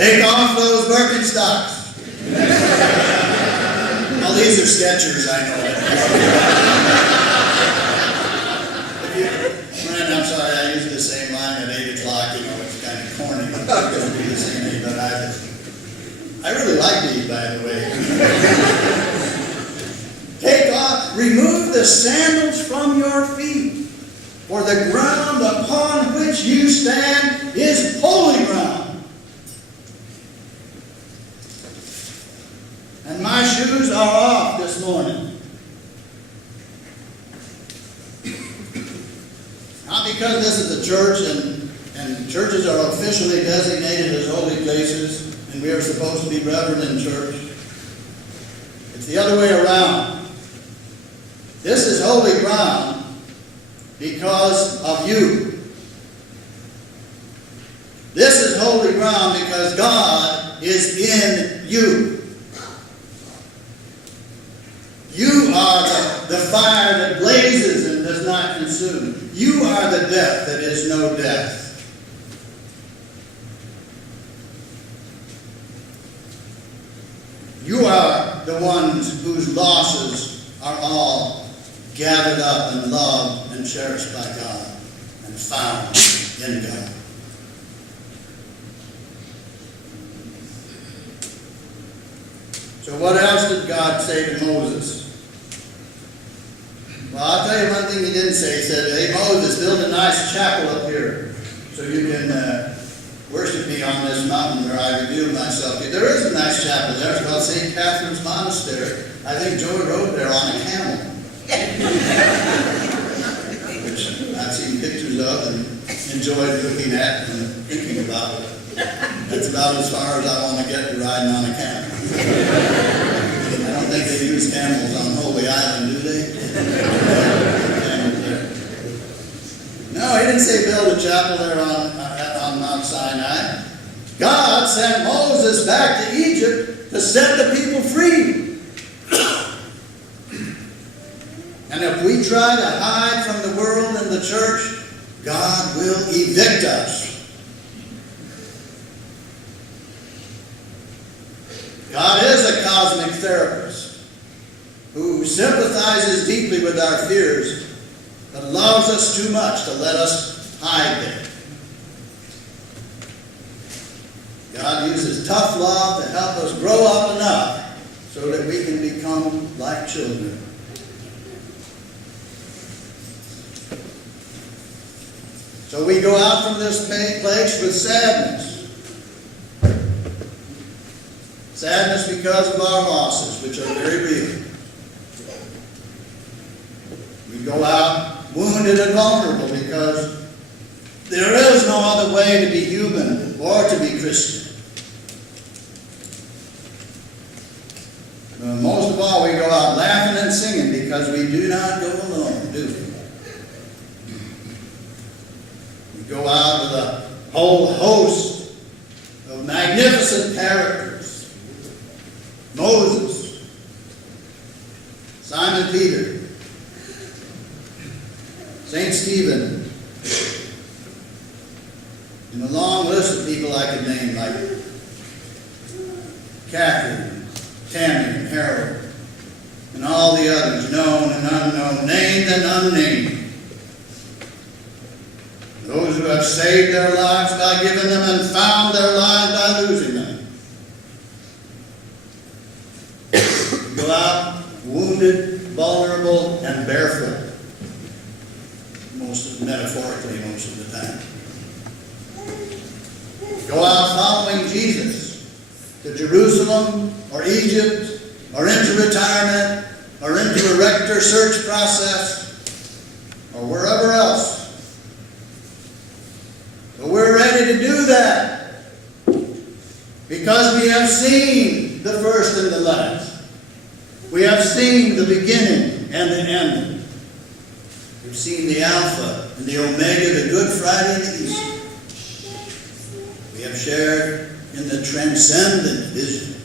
Take off those Birkenstocks. Well, these are Skechers, I know. Friend, I'm sorry, I used the same line at 8 o'clock. You know, it's kind of corny. It's going to be the same thing, but I really like these, by the way. Take off, remove the sandals from your feet, for the ground upon which you stand is holy ground. And my shoes are off this morning. Not because this is a church and churches are officially designated as holy places and we are supposed to be reverent in church. It's the other way around. This is holy ground because of you. This is holy ground because God is in you. You are the fire that blazes and does not consume. You are the death that is no death. You are the ones whose losses are all gathered up and loved and cherished by God and found in God. So what else did God say to Moses? Well, I'll tell you one thing he didn't say. He said, hey, Moses, build a nice chapel up here so you can worship me on this mountain where I reveal myself to you. There is a nice chapel there. It's called St. Catherine's Monastery. I think Joey rode there on a camel. Which I've seen pictures of and enjoyed looking at and thinking about. That's about as far as I want to get to riding on a camel. I don't think they use camels on Holy Island, do they? No, he didn't say build a chapel there on Mount Sinai. God sent Moses back to Egypt to set the people free. And if we try to hide from the world and the church, God will evict us. God is a cosmic therapist who sympathizes deeply with our fears, but loves us too much to let us hide them. God uses tough love to help us grow up enough so that we can become like children. So we go out from this place with sadness. Sadness because of our losses, which are very real. We go out wounded and vulnerable because there is no other way to be human or to be Christian. Most of all, we go out laughing and singing because we do not go alone, do we? We go out with a whole host of magnificent characters. Moses, Simon Peter, St. Stephen, and a long list of people I could name, like Catherine, Tammy, and Harold, and all the others, known and unknown, named and unnamed. Those who have saved their lives by giving them and found their lives by losing them. Go out wounded, vulnerable, and barefoot. Metaphorically, most of the time. Go out following Jesus to Jerusalem or Egypt or into retirement or into a rector search process or wherever else. But we're ready to do that because we have seen the first and the last. We have seen the beginning and the end. We've seen the Alpha and the Omega, the Good Friday and the Easter. We have shared in the transcendent vision